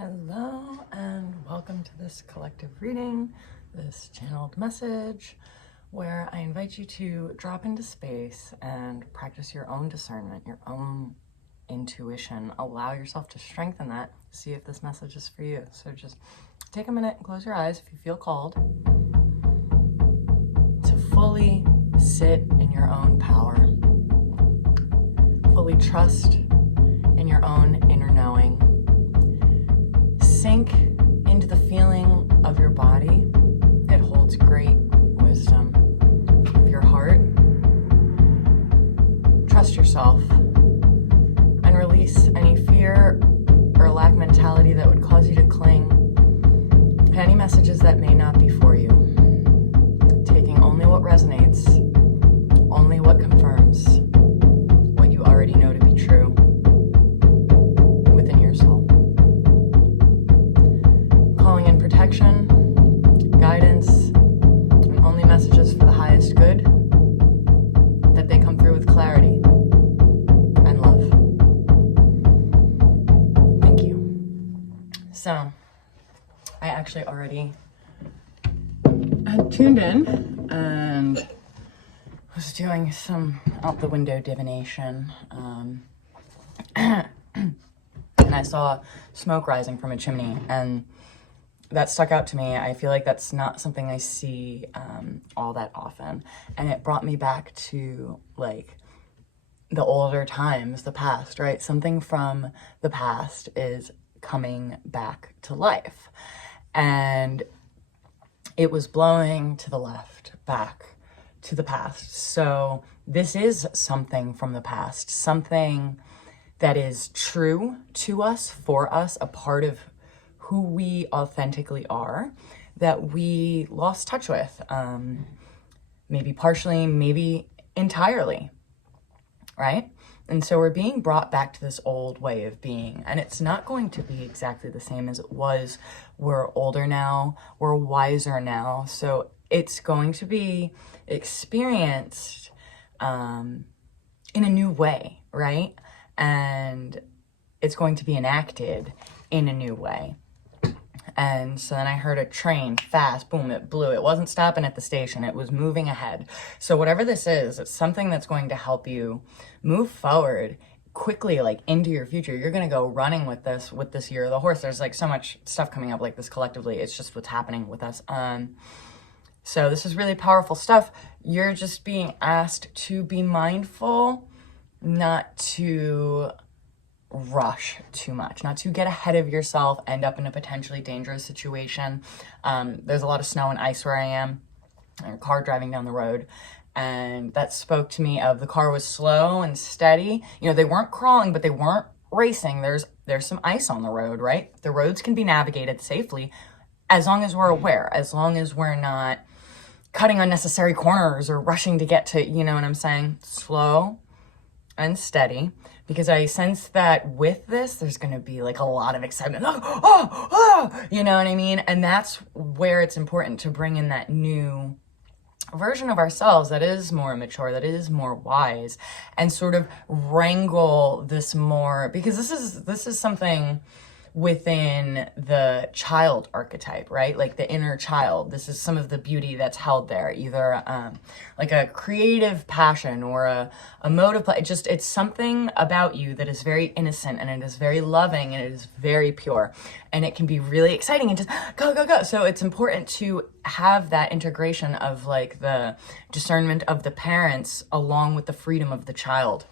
Hello and welcome to this collective reading, this channeled message, where I invite you to drop into space and practice your own discernment, your own intuition. Allow yourself to strengthen that. See if this message is for you. So just take a minute and close your eyes if you feel called to fully sit in your own power. Fully trust in your own inner knowing. Sink into the feeling of your body. It holds great wisdom. Of your heart. Trust yourself and release any fear or lack mentality that would cause you to cling to any messages that may not be for you. Taking only what resonates, only what confirms what you already know to be true within your soul. Calling in protection, guidance, and only messages for the highest good, that they come through with clarity and love. Thank you. So, I actually already had tuned in and was doing some out the window divination. And I saw smoke rising from a chimney, and that stuck out to me. I feel like that's not something I see all that often. And it brought me back to like the older times, the past, right? Something from the past is coming back to life. And it was blowing to the left, back to the past. So this is something from the past, something that is true to us, for us, a part of who we authentically are, that we lost touch with, maybe partially, maybe entirely, right? And so we're being brought back to this old way of being, and it's not going to be exactly the same as it was. We're older now, we're wiser now, so it's going to be experienced in a new way, right? And it's going to be enacted in a new way. And so then I heard a train fast, boom, it blew. It wasn't stopping at the station, it was moving ahead. So whatever this is, it's something that's going to help you move forward quickly, like into your future. You're going to go running with this year of the horse. There's like so much stuff coming up like this collectively. It's just what's happening with us. So this is really powerful stuff. You're just being asked to be mindful, not to rush too much, not to get ahead of yourself, end up in a potentially dangerous situation. There's a lot of snow and ice where I am, and a car driving down the road, and that spoke to me of the car was slow and steady. You know, they weren't crawling, but they weren't racing. There's some ice on the road, right? The roads can be navigated safely as long as we're aware, as long as we're not cutting unnecessary corners or rushing to get to, you know what I'm saying? Slow and steady. Because I sense that with this, there's going to be like a lot of excitement. You know what I mean? And that's where it's important to bring in that new version of ourselves that is more mature, that is more wise, and sort of wrangle this more, because this is something within the child archetype, right? Like the inner child. This is some of the beauty that's held there, either like a creative passion or a motive play. It's something about you that is very innocent, and it is very loving, and it is very pure, and it can be really exciting and just go, go, go. So it's important to have that integration of like the discernment of the parents along with the freedom of the child.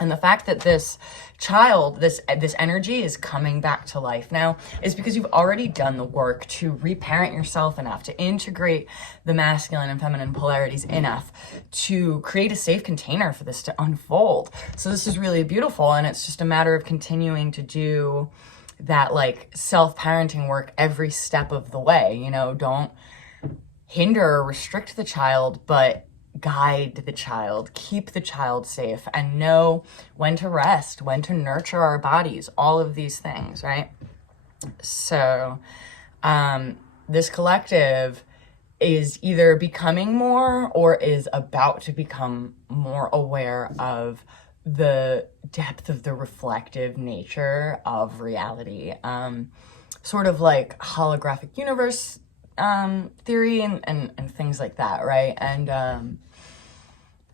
And the fact that this child, this energy is coming back to life now is because you've already done the work to reparent yourself enough, to integrate the masculine and feminine polarities enough to create a safe container for this to unfold. So this is really beautiful, and it's just a matter of continuing to do that like self-parenting work every step of the way. You know, don't hinder or restrict the child, but guide the child, keep the child safe, and know when to rest, when to nurture our bodies, all of these things, right? So this collective is either becoming more or is about to become more aware of the depth of the reflective nature of reality. sort of like holographic universe theory and things like that, right? And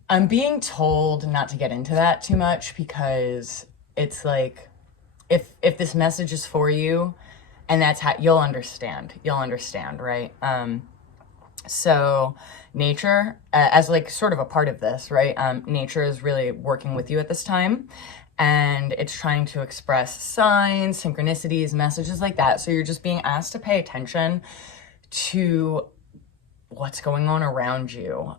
I'm being told not to get into that too much because it's like, if this message is for you, and that's how you'll understand, right? So nature, as like sort of a part of this, right? Nature is really working with you at this time, and it's trying to express signs, synchronicities, messages like that. So you're just being asked to pay attention to what's going on around you.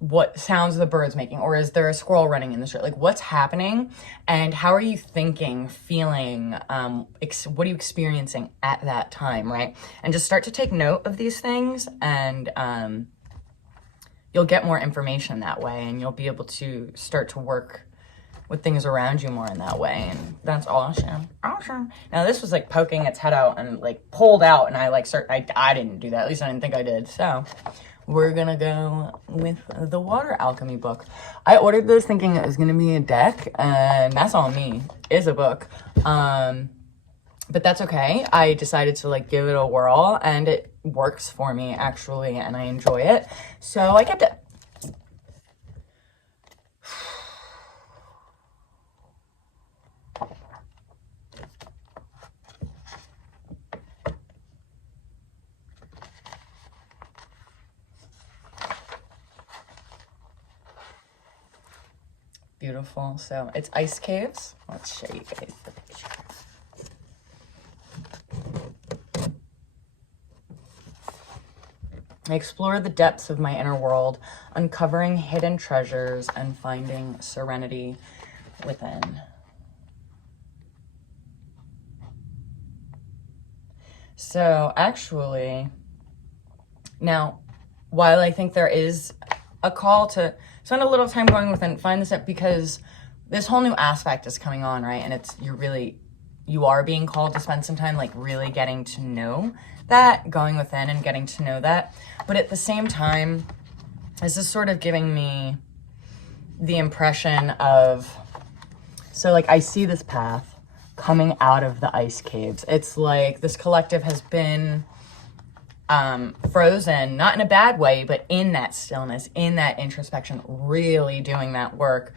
What sounds are the birds making, or is there a squirrel running in the street? Like, what's happening, and how are you thinking, feeling, what are you experiencing at that time, right? And just start to take note of these things, and you'll get more information that way, and you'll be able to start to work with things around you more in that way, and that's awesome. Now this was like poking its head out and like pulled out, and I didn't do that, at least I didn't think I did, so we're gonna go with the Water Alchemy book. I ordered this thinking it was gonna be a deck, and that's on me. It's a book. But that's okay. I decided to like give it a whirl, and it works for me actually, and I enjoy it. So I kept it. Beautiful. So it's ice caves. Let's show you guys the picture. I explore the depths of my inner world, uncovering hidden treasures and finding serenity within. So actually, now, while I think there is a call to spend a little time going within, find this up, because this whole new aspect is coming on, right? And you are being called to spend some time like really getting to know that, going within and getting to know that. But at the same time, this is sort of giving me the impression of, so like I see this path coming out of the ice caves. It's like this collective has been frozen, not in a bad way, but in that stillness, in that introspection, really doing that work.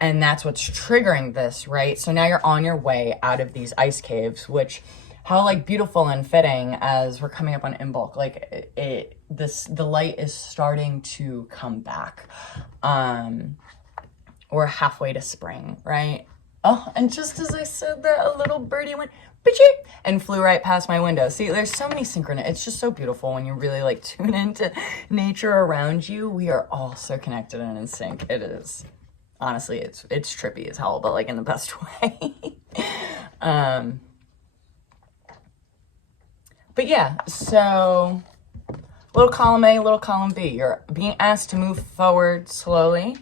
And that's what's triggering this, right? So now you're on your way out of these ice caves, which, how like beautiful and fitting as we're coming up on Imbolc, like the light is starting to come back. We're halfway to spring, right? Oh, and just as I said that, a little birdie went Bitchy! And flew right past my window. See, there's so many synchronicities. It's just so beautiful when you really like tune into nature around you. We are all so connected and in sync. It is, honestly, it's trippy as hell, but like in the best way. But yeah, so little column A, little column B. You're being asked to move forward slowly,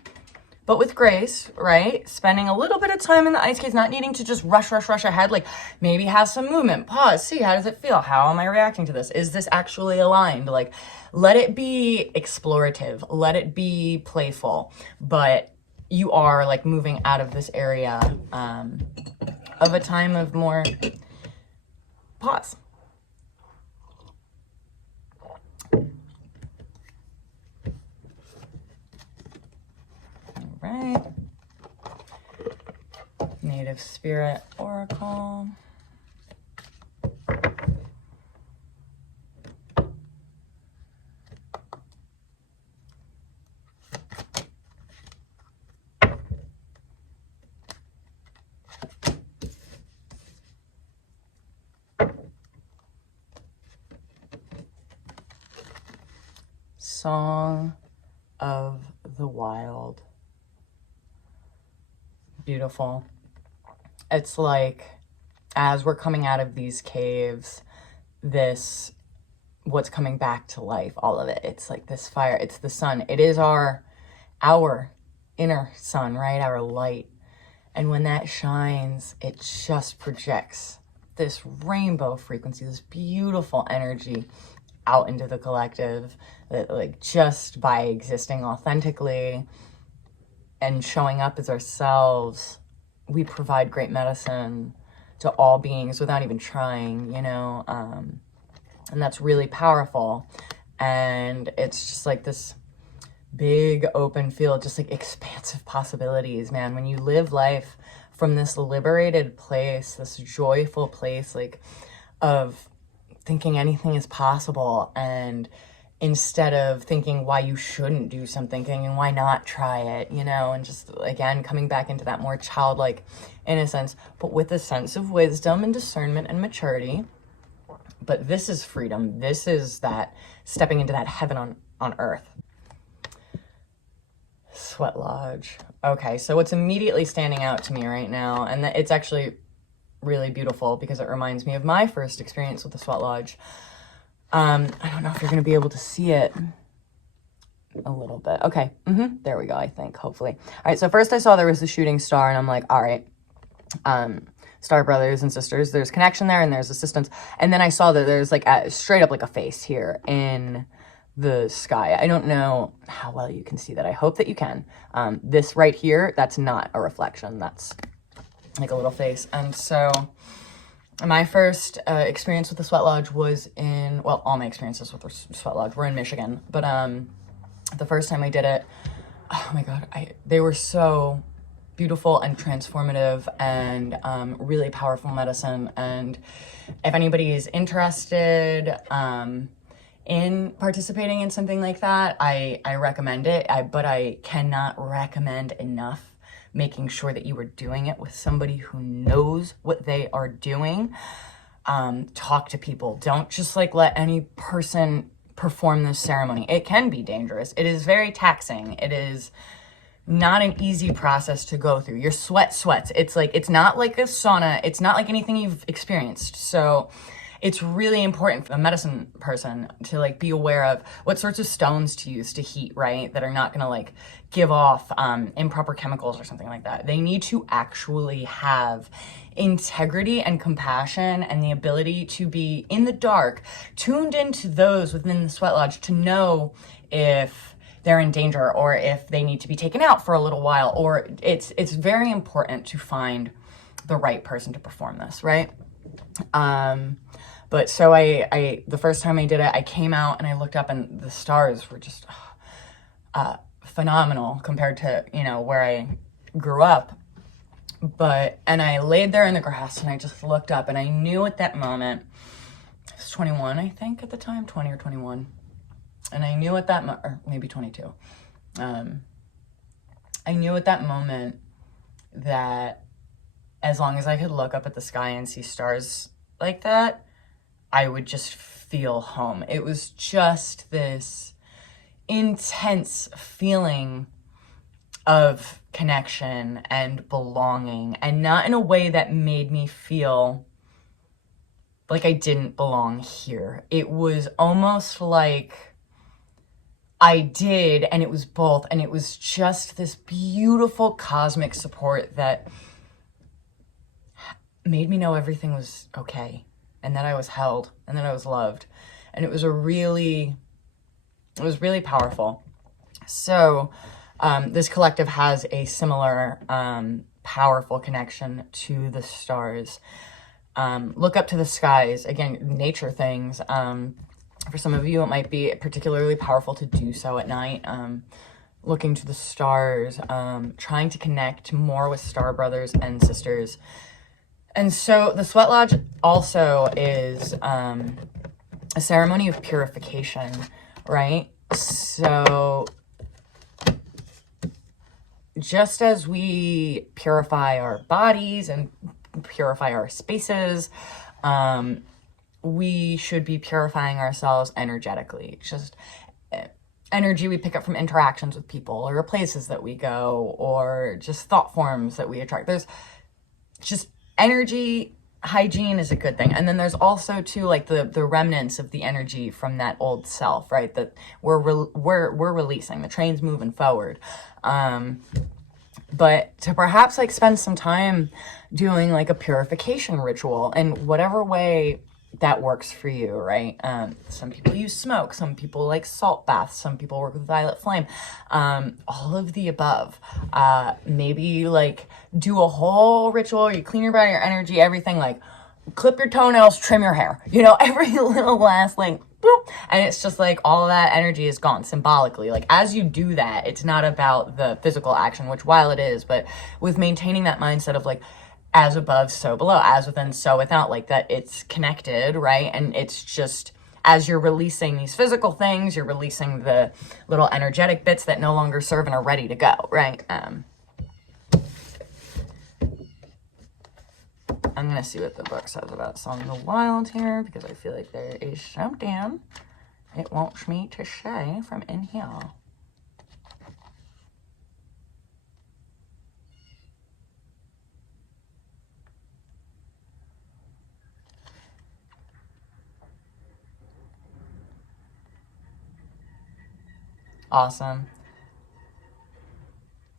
but with grace, right? Spending a little bit of time in the ice caves, not needing to just rush ahead. Like maybe have some movement, pause, see, how does it feel? How am I reacting to this? Is this actually aligned? Like, let it be explorative, let it be playful, but you are like moving out of this area of a time of more pause. Right. Native Spirit Oracle. Song of the Wild. Beautiful. It's like, as we're coming out of these caves, what's coming back to life, all of it. It's like this fire, it's the sun. It is our inner sun, right? Our light. And when that shines, it just projects this rainbow frequency, this beautiful energy out into the collective, that like just by existing authentically and showing up as ourselves, we provide great medicine to all beings without even trying, you know, and that's really powerful. And it's just like this big open field, just like expansive possibilities, man. When you live life from this liberated place, this joyful place, like of thinking anything is possible, and instead of thinking why you shouldn't do something, thinking why not try it, you know, and just again coming back into that more childlike innocence, but with a sense of wisdom and discernment and maturity. But this is freedom. This is that stepping into that heaven on earth. Sweat Lodge. Okay, so what's immediately standing out to me right now, and it's actually really beautiful because it reminds me of my first experience with the Sweat Lodge. I don't know if you're going to be able to see it a little bit. Okay, there we go, I think, hopefully. All right, so first I saw there was the shooting star, and I'm like, all right, star brothers and sisters, there's connection there, and there's assistance. And then I saw that there's like straight up like a face here in the sky. I don't know how well you can see that. I hope that you can. This right here, that's not a reflection. That's like a little face. And so my first experience with the Sweat Lodge was in, well, all my experiences with the Sweat Lodge were in Michigan. But the first time I did it, oh my God, they were so beautiful and transformative and really powerful medicine. And if anybody is interested in participating in something like that, I recommend it. But I cannot recommend enough making sure that you are doing it with somebody who knows what they are doing. Talk to people. Don't just like let any person perform this ceremony. It can be dangerous. It is very taxing. It is not an easy process to go through. Your sweats. It's like, it's not like a sauna. It's not like anything you've experienced. So it's really important for a medicine person to like be aware of what sorts of stones to use to heat, right? That are not gonna like give off improper chemicals or something like that. They need to actually have integrity and compassion and the ability to be in the dark, tuned into those within the Sweat Lodge to know if they're in danger or if they need to be taken out for a little while, or it's very important to find the right person to perform this, right? But so I the first time I did it, I came out and I looked up and the stars were just phenomenal compared to, you know, where I grew up. And I laid there in the grass and I just looked up and I knew at that moment, I was 21, I think at the time, 20 or 21. And I knew at that or maybe 22. I knew at that moment that as long as I could look up at the sky and see stars like that, I would just feel home. It was just this intense feeling of connection and belonging, and not in a way that made me feel like I didn't belong here. It was almost like I did, and it was both, and it was just this beautiful cosmic support that made me know everything was okay, and that I was held, and that I was loved. And it was really powerful. So this collective has a similar powerful connection to the stars. Look up to the skies. Again, nature things. For some of you, it might be particularly powerful to do so at night. Looking to the stars, trying to connect more with star brothers and sisters. And so the Sweat Lodge also is a ceremony of purification, right? So just as we purify our bodies and purify our spaces, we should be purifying ourselves energetically. Just energy we pick up from interactions with people or places that we go, or just thought forms that we attract. There's just energy hygiene is a good thing. And then there's also too like the remnants of the energy from that old self, right? That we're releasing. The train's moving forward. But to perhaps like spend some time doing like a purification ritual in whatever way that works for you, right? Some people use smoke, some people like salt baths, some people work with violet flame, all of the above. Maybe you like do a whole ritual, you clean your body, your energy, everything, like clip your toenails, trim your hair, you know, every little last like boop, and it's just like all of that energy is gone symbolically. Like as you do that, it's not about the physical action, which while it is, but with maintaining that mindset of like, as above, so below, as within, so without, like that it's connected, right? And it's just, as you're releasing these physical things, you're releasing the little energetic bits that no longer serve and are ready to go, right? I'm gonna see what the book says about Song of the Wild here, because I feel like there is something it wants me to say from in here. Awesome.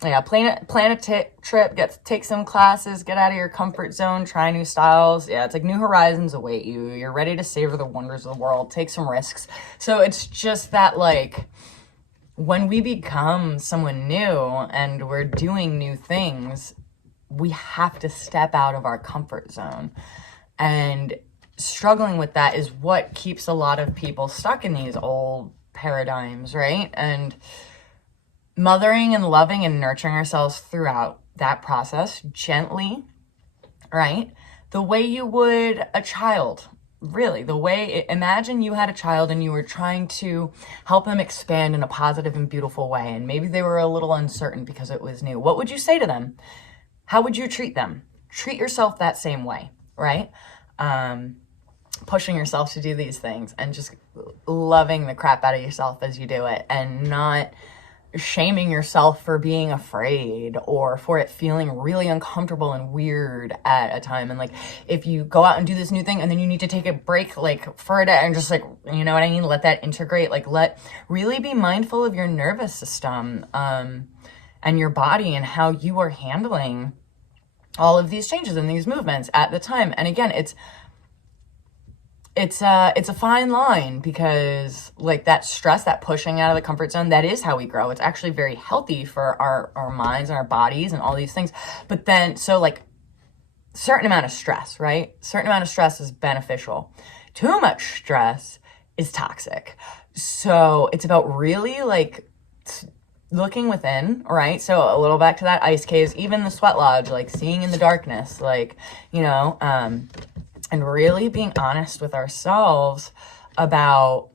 Yeah, plan a trip, take some classes, get out of your comfort zone, try new styles. Yeah, it's like new horizons await you. You're ready to savor the wonders of the world, take some risks. So it's just that, like, when we become someone new and we're doing new things, we have to step out of our comfort zone. And struggling with that is what keeps a lot of people stuck in these old paradigms, right? And mothering and loving and nurturing ourselves throughout that process gently, right? The way you would a child, really, imagine you had a child and you were trying to help them expand in a positive and beautiful way. And maybe they were a little uncertain because it was new. What would you say to them? How would you treat them? Treat yourself that same way, right? Pushing yourself to do these things and just loving the crap out of yourself as you do it, and not shaming yourself for being afraid or for it feeling really uncomfortable and weird at a time. And like, if you go out and do this new thing and then you need to take a break, like for it, and just like, you know what I mean? Let that integrate, like really be mindful of your nervous system, and your body and how you are handling all of these changes and these movements at the time. And again, it's a fine line, because like that stress, that pushing out of the comfort zone, that is how we grow. It's actually very healthy for our minds and our bodies and all these things. But then, so like certain amount of stress, right? Certain amount of stress is beneficial. Too much stress is toxic. So it's about really like looking within, right? So a little back to that ice caves, even the sweat lodge, like seeing in the darkness, like, you know, and really being honest with ourselves about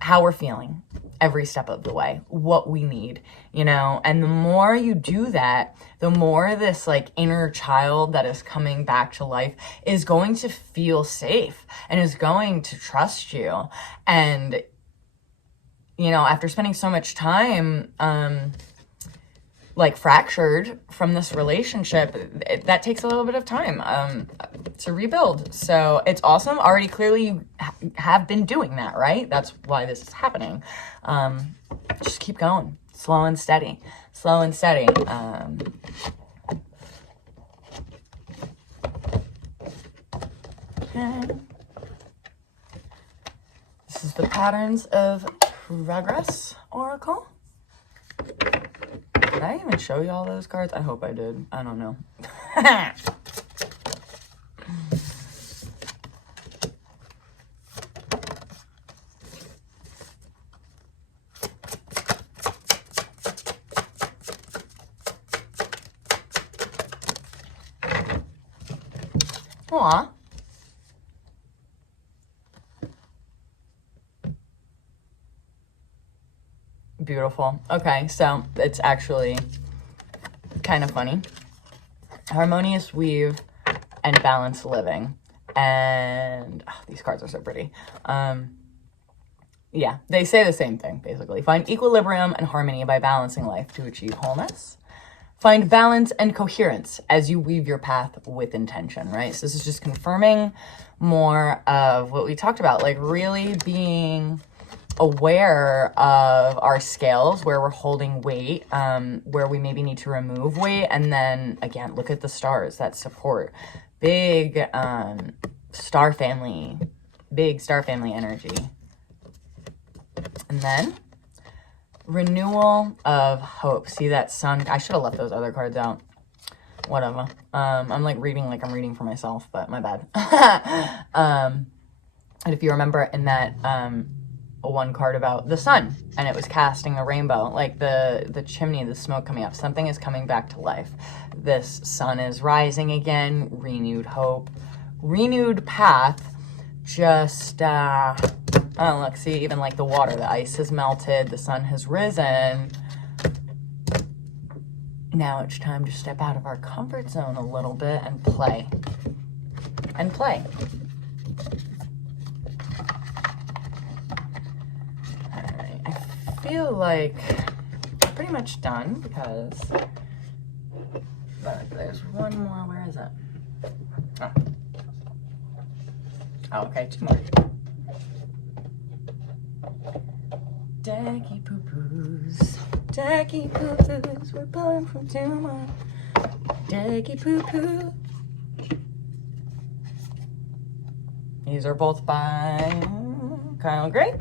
how we're feeling every step of the way, what we need, you know? And the more you do that, the more this like inner child that is coming back to life is going to feel safe and is going to trust you. And, you know, after spending so much time, like fractured from this relationship, that takes a little bit of time to rebuild. So it's awesome. Already clearly you have been doing that, right? That's why this is happening. Just keep going, slow and steady, slow and steady. Okay. This is the Patterns of Progress Oracle. Did I even show you all those cards? I hope I did. I don't know. Aw. Beautiful. Okay, so it's actually kind of funny. Harmonious weave and balanced living. And these cards are so pretty. Yeah, they say the same thing, basically. Find equilibrium and harmony by balancing life to achieve wholeness. Find balance and coherence as you weave your path with intention, right? So this is just confirming more of what we talked about, like really being aware of our scales, where we're holding weight, where we maybe need to remove weight. And then again, look at the stars that support. Big star family, big star family energy. And then renewal of hope. See that sun? I should have left those other cards out. Whatever. I'm like I'm reading for myself, but my bad. And if you remember in that one card about the sun, and it was casting a rainbow, like the chimney, the smoke coming up, something is coming back to life. This sun is rising again, renewed hope, renewed path. Just oh, look, see, even like the water, the ice has melted, the sun has risen. Now it's time to step out of our comfort zone a little bit and play. And play. All right, I feel like I'm pretty much done because, but there's one more. Where is it? Oh, okay, 2 more. Decky poo-poos, decky poo-poos, we're pulling from 2 more. Decky poo-poo. These are both by Kyle Gray,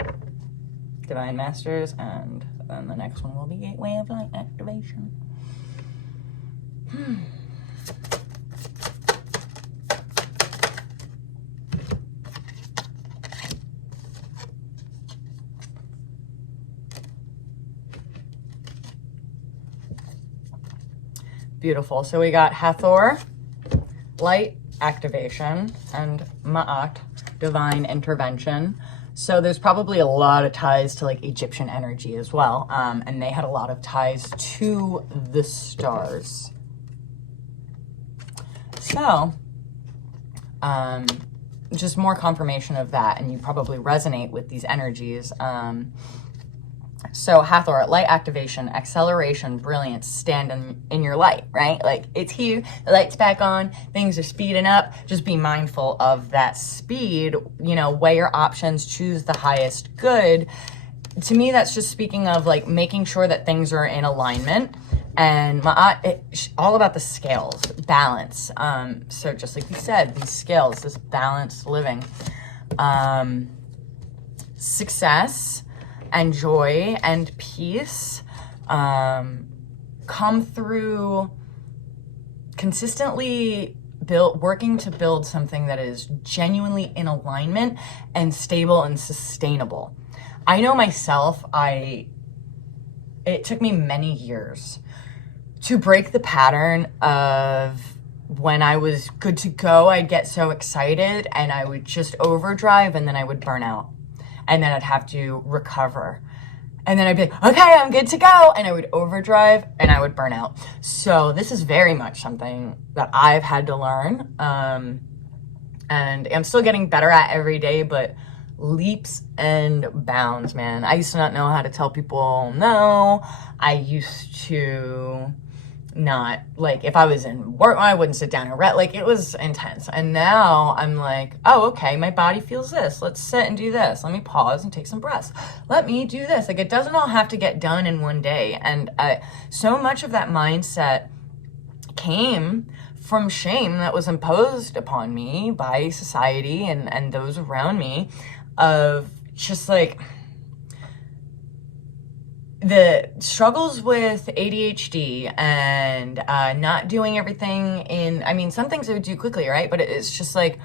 Divine Masters, and then the next one will be Gateway of Light Activation. Beautiful. So we got Hathor, Light Activation, and Ma'at, Divine Intervention. So there's probably a lot of ties to like Egyptian energy as well. And they had a lot of ties to the stars. So, just more confirmation of that, and you probably resonate with these energies. So Hathor, light activation, acceleration, brilliance, stand in your light, right? Like it's here, the light's back on, things are speeding up. Just be mindful of that speed, you know, weigh your options, choose the highest good. To me, that's just speaking of like making sure that things are in alignment. And it's all about the scales, balance. So just like you said, these scales, this balanced living, success and joy and peace come through consistently working to build something that is genuinely in alignment and stable and sustainable. I know myself, it took me many years to break the pattern of when I was good to go, I'd get so excited and I would just overdrive and then I would burn out. And then I'd have to recover. And then I'd be like, okay, I'm good to go. And I would overdrive and I would burn out. So this is very much something that I've had to learn. And I'm still getting better at every day, but leaps and bounds, man. I used to not know how to tell people no. I used to not, like, if I was in work, I wouldn't sit down and read. Like, it was intense. And now I'm like, oh, okay, my body feels this. Let's sit and do this. Let me pause and take some breaths. Let me do this. Like, it doesn't all have to get done in one day. And so much of that mindset came from shame that was imposed upon me by society and those around me, of just like the struggles with ADHD and not doing everything some things I would do quickly, right? But it's just like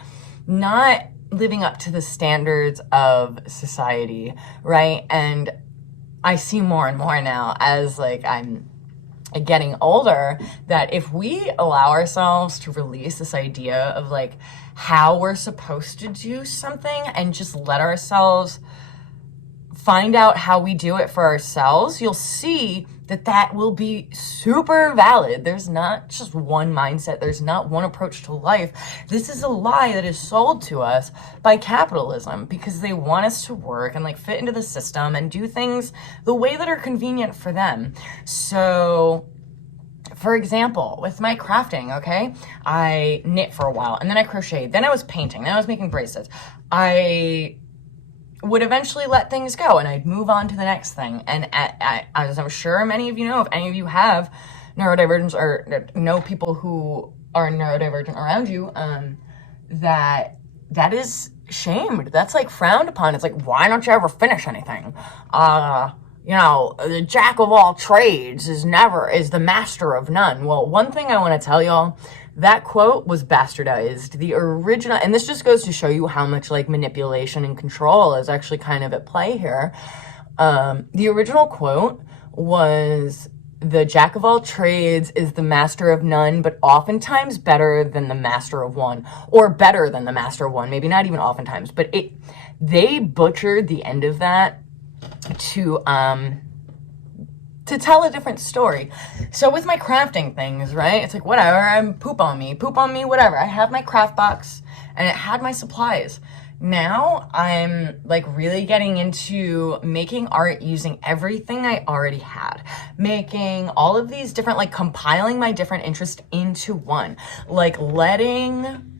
not living up to the standards of society, right? And I see more and more now as like I'm getting older that if we allow ourselves to release this idea of like how we're supposed to do something and just let ourselves find out how we do it for ourselves, you'll see that that will be super valid. There's not just one mindset. There's not one approach to life. This is a lie that is sold to us by capitalism because they want us to work and like fit into the system and do things the way that are convenient for them. So, for example, with my crafting, okay, I knit for a while and then I crocheted, then I was painting, then I was making bracelets. I would eventually let things go and I'd move on to the next thing. And as I'm sure many of you know, if any of you have neurodivergence or know people who are neurodivergent around you, that that is shamed. That's like frowned upon. It's like, why don't you ever finish anything? You know, the jack of all trades is the master of none. Well, one thing I want to tell y'all, that quote was bastardized. The original, and this just goes to show you how much like manipulation and control is actually kind of at play here. The original quote was, the jack of all trades is the master of none, but oftentimes better than the master of one, or better than the master of one. Maybe not even oftentimes, but they butchered the end of that to tell a different story. So with my crafting things, right? It's like, whatever, poop on me, whatever. I have my craft box and it had my supplies. Now I'm like really getting into making art using everything I already had. Making all of these different, like compiling my different interests into one. Like letting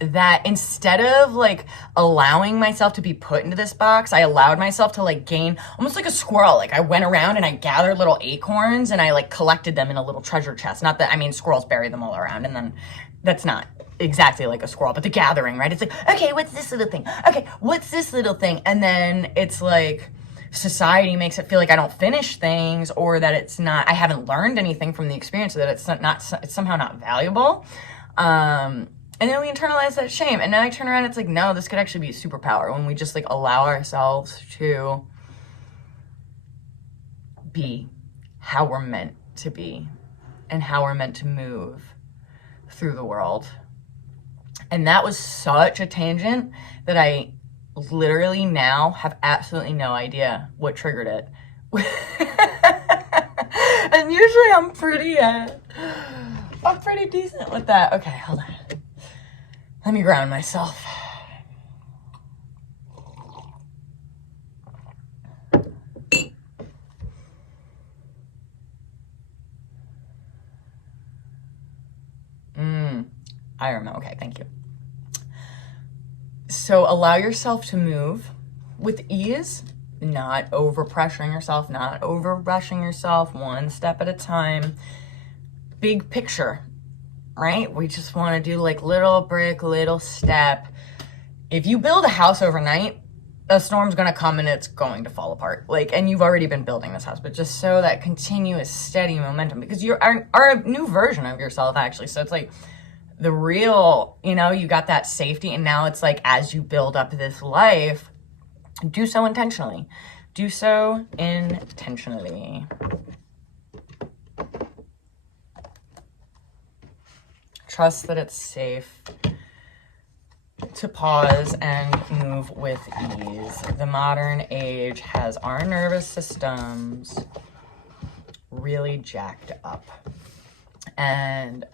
that, instead of like allowing myself to be put into this box, I allowed myself to like gain, almost like a squirrel. Like I went around and I gathered little acorns and I like collected them in a little treasure chest. Not that, I mean, squirrels bury them all around, and then that's not exactly like a squirrel, but the gathering, right? It's like, okay, what's this little thing? Okay, what's this little thing? And then it's like society makes it feel like I don't finish things, or that it's not, I haven't learned anything from the experience, that it's somehow not valuable. And then we internalize that shame. And then I turn around, it's like, no, this could actually be a superpower when we just like allow ourselves to be how we're meant to be and how we're meant to move through the world. And that was such a tangent that I literally now have absolutely no idea what triggered it. And usually I'm pretty decent with that. Okay, hold on. Let me ground myself. I remember. Okay, thank you. So allow yourself to move with ease, not over-pressuring yourself, not over-rushing yourself, one step at a time. Big picture, right? We just want to do like little brick, little step. If you build a house overnight, a storm's going to come and it's going to fall apart. Like, and you've already been building this house, but just so that continuous steady momentum, because you are a new version of yourself actually. So it's like the real, you know, you got that safety, and now it's like, as you build up this life, do so intentionally. Do so intentionally. Trust that it's safe to pause and move with ease. The modern age has our nervous systems really jacked up. And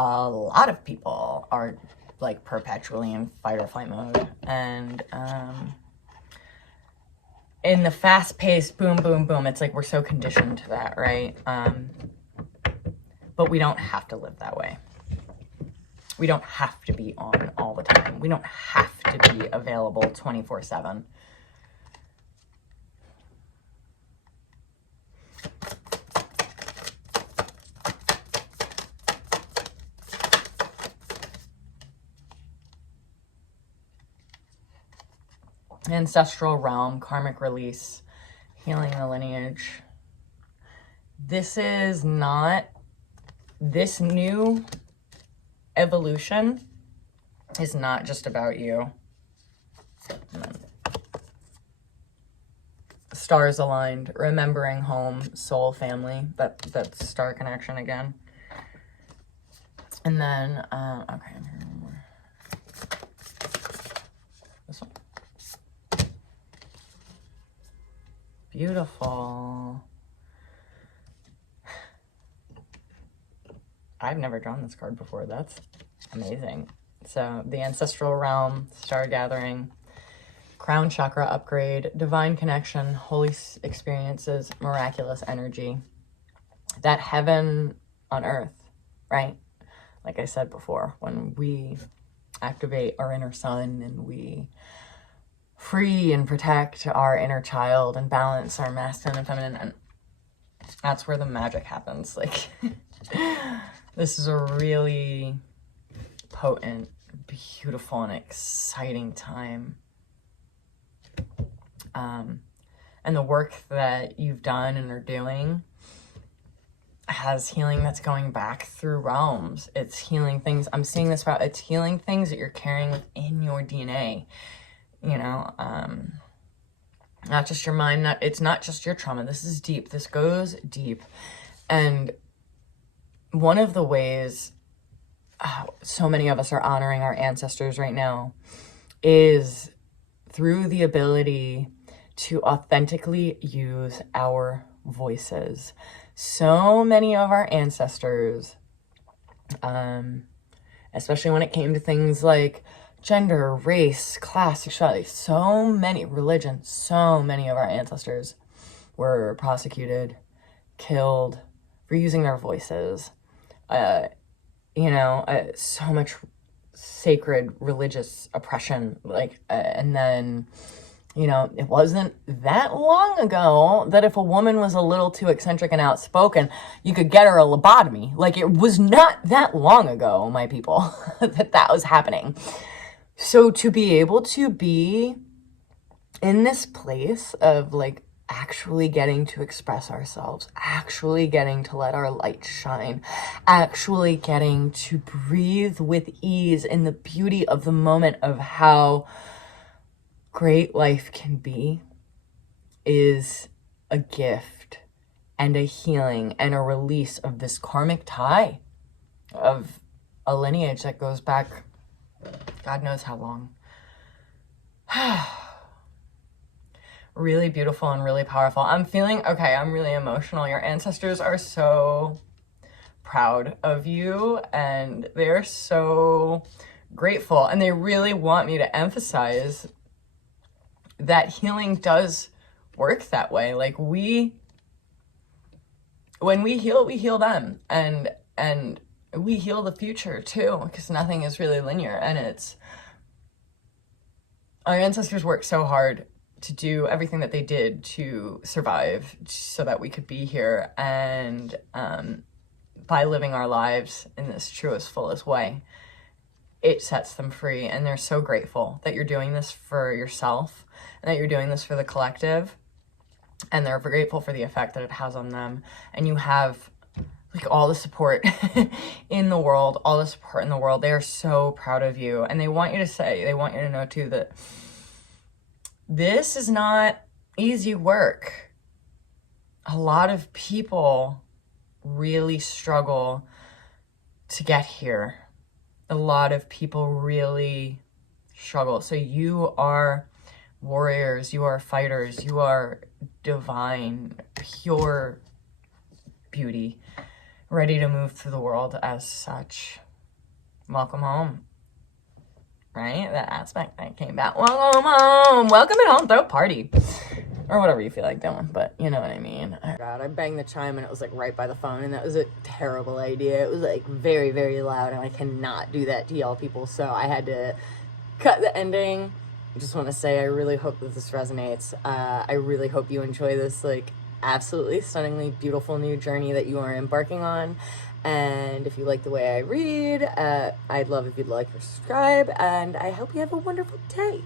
a lot of people are like perpetually in fight or flight mode. And in the fast-paced boom, boom, boom, it's like we're so conditioned to that, right? But we don't have to live that way. We don't have to be on all the time. We don't have to be available 24/7. Ancestral realm, karmic release, healing the lineage. This is not, this new evolution is not just about you. Stars aligned, remembering home, soul, family, that star connection again. And then, okay, this one. Beautiful. I've never drawn this card before. That's amazing. So the ancestral realm, star gathering, crown chakra upgrade, divine connection, holy experiences, miraculous energy, that heaven on earth, right? Like I said before, when we activate our inner sun and we free and protect our inner child and balance our masculine and feminine, and that's where the magic happens. Like, this is a really potent beautiful and exciting time. And the work that you've done and are doing has healing that's going back through realms. It's healing things. I'm seeing this route. It's healing things that you're carrying within your DNA. You know, not just your mind. It's not just your trauma. This is deep. This goes deep. And one of the ways so many of us are honoring our ancestors right now is through the ability to authentically use our voices. So many of our ancestors, especially when it came to things like gender, race, class, sexuality, so many religions, so many of our ancestors were prosecuted, killed for using their voices. You know, so much sacred religious oppression, like, and then, you know, it wasn't that long ago that if a woman was a little too eccentric and outspoken, you could get her a lobotomy. Like, it was not that long ago, my people, that was happening. So to be able to be in this place of, like, actually getting to express ourselves, actually getting to let our light shine, actually getting to breathe with ease in the beauty of the moment of how great life can be, is a gift and a healing and a release of this karmic tie of a lineage that goes back God knows how long. Really beautiful and really powerful. I'm feeling, okay, I'm really emotional. Your ancestors are so proud of you and they're so grateful. And they really want me to emphasize that healing does work that way. Like when we heal them, and we heal the future too, because nothing is really linear. And our ancestors worked so hard to do everything that they did to survive so that we could be here. And by living our lives in this truest, fullest way, it sets them free. And they're so grateful that you're doing this for yourself and that you're doing this for the collective. And they're grateful for the effect that it has on them. And you have like all the support in the world, all the support in the world. They are so proud of you. And they want you to know too that this is not easy work. A lot of people really struggle to get here. A lot of people really struggle. So you are warriors, you are fighters, you are divine, pure beauty, ready to move through the world as such. Welcome home. Right? That aspect that came back. Welcome home. Welcome at home. Throw a party. Or whatever you feel like doing, but you know what I mean. God, I banged the chime and it was like right by the phone, and that was a terrible idea. It was like very, very loud, and I cannot do that to y'all people, so I had to cut the ending. I just want to say I really hope that this resonates. I really hope you enjoy this like absolutely stunningly beautiful new journey that you are embarking on. And if you like the way I read, I'd love if you'd like or subscribe, and I hope you have a wonderful day.